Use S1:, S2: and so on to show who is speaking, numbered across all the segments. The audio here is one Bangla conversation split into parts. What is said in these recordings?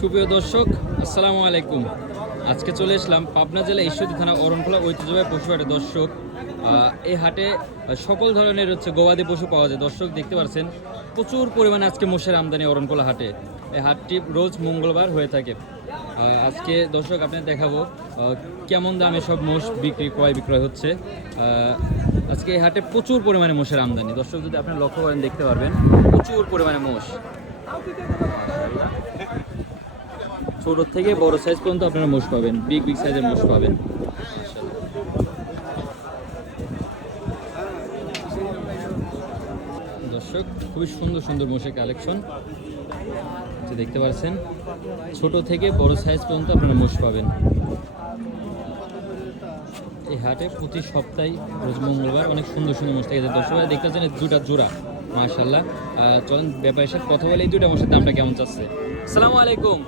S1: সুপ্রিয় দর্শক, আসসালামু আলাইকুম। আজকে চলে এসলাম পাবনা জেলা ঈশ্বরদী থানা অরণখোলা ঐতিহ্যবাহী পশু হাটে দর্শক এই হাটে সকল ধরনের হচ্ছে গবাদি পশু পাওয়া যায়। দর্শক, দেখতে পাচ্ছেন, প্রচুর পরিমাণে আজকে মোষের আমদানি অরণখোলা হাটে। এই হাটটি রোজ মঙ্গলবার হয়ে থাকে। আজকে দর্শক, আপনাদের দেখাবো কেমন দামে সব মোষ বিক্রি, ক্রয় বিক্রয় হচ্ছে। আজকে এই হাটে প্রচুর পরিমাণে মোষের আমদানি। দর্শক, যদি আপনি লক্ষ্য করেন, দেখতে পারবেন, প্রচুর পরিমাণে মোষ। ছোট থেকে বড় সাইজ পর্যন্ত আপনারা মোষ পাবেন। বিগ বিগ সাইজের মোষ পাবেন। দর্শক খুবই সুন্দর সুন্দর মোষের কালেকশন দেখতে পাচ্ছেন ছোট থেকে বড় সাইজ পর্যন্ত আপনারা মোষ পাবেন। এই হাটে প্রতি সপ্তাহে রোজ মঙ্গলবার অনেক সুন্দর সুন্দর মোষ থাকে। দর্শকরা দেখতে পাচ্ছেন দুটা জোড়া মাশাল্লাহ আহ, চলেন ব্যাপারীর সাথে কথা বলে এই দুটা মোষের দামটা কেমন চাচ্ছে? আসসালামু আলাইকুম।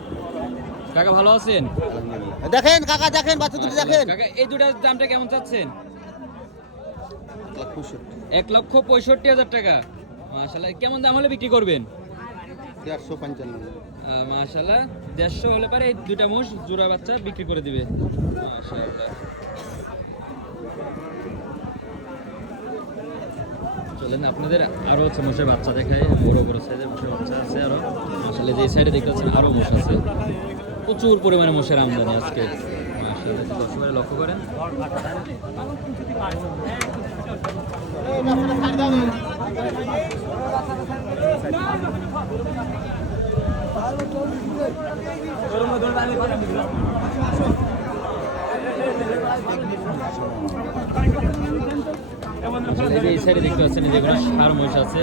S1: কাকা ভালো আছেন?
S2: দেখেন কাকা দেখেন বাচ্চা দুটো দেখেন।
S1: কাকা এই দুটার দামটা কেমন চাচ্ছেন?
S2: এক
S1: লক্ষ পঁয়ষট্টি হাজার টাকা। মাশাল্লাহ কেমন দাম হলে বিক্রি করবেন?
S2: দেড়শো পঞ্চান্ন।
S1: মাশাল্লাহ দেড়শো হলে পারে এই দুটা মোষ জোড়া বাচ্চা বিক্রি করে দিবে। মাশাল্লাহ চলেন আপনাদের আরও হচ্ছে মোষের বাচ্চা দেখায় বড় বড় সাইজের মোষের বাচ্চা আছে আরও। আসলে যে সাইডে দেখতে পাচ্ছেন আরও মোষ আছে। প্রচুর পরিমাণে মোষের আমদানি আজকে। লক্ষ্য করেন এই সাইডে দেখতে পাচ্ছেন যেগুলো সার মহিষ আছে।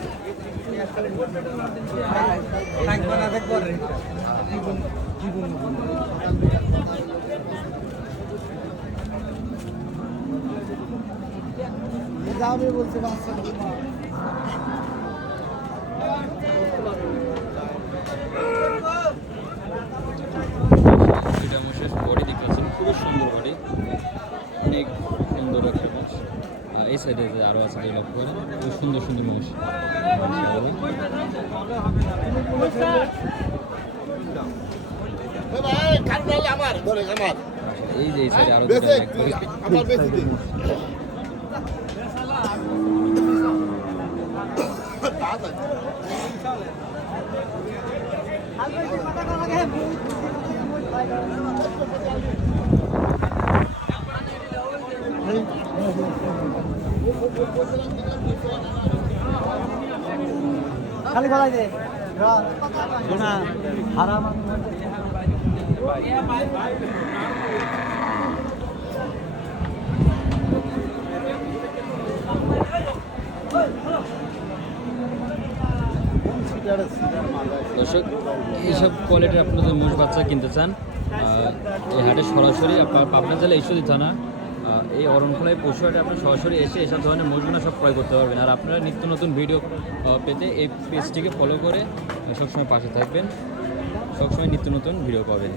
S1: আহ, কোনটা? দুইটা মোষের বডি দেখতে পাচ্ছেন খুবই সুন্দর বডি অনেক সুন্দর একটা মোষ আর এই সাইডে যে আরও আছে যে লক্ষ্য করেন। খুব সুন্দর সুন্দর
S2: আমার
S1: এই যে এই সাইডে আরও
S3: খালি দে। শোনা, হারাম।
S1: দর্শক, এইসব কোয়ালিটির আপনারা যদি বাচ্চা কিনতে চান এই হাটে সরাসরি আপনার পাবনা জেলা ঈশ্বরী থানা এই অরণখোলায় পশু হাটে আপনি সরাসরি এসে এসব ধরনের মজুনা সব ক্রয় করতে পারবেন। আর আপনারা নিত্য নতুন ভিডিও পেতে এই পেজটিকে ফলো করে সবসময় পাশে থাকবেন। সবসময় নিত্য নতুন ভিডিও পাবেন।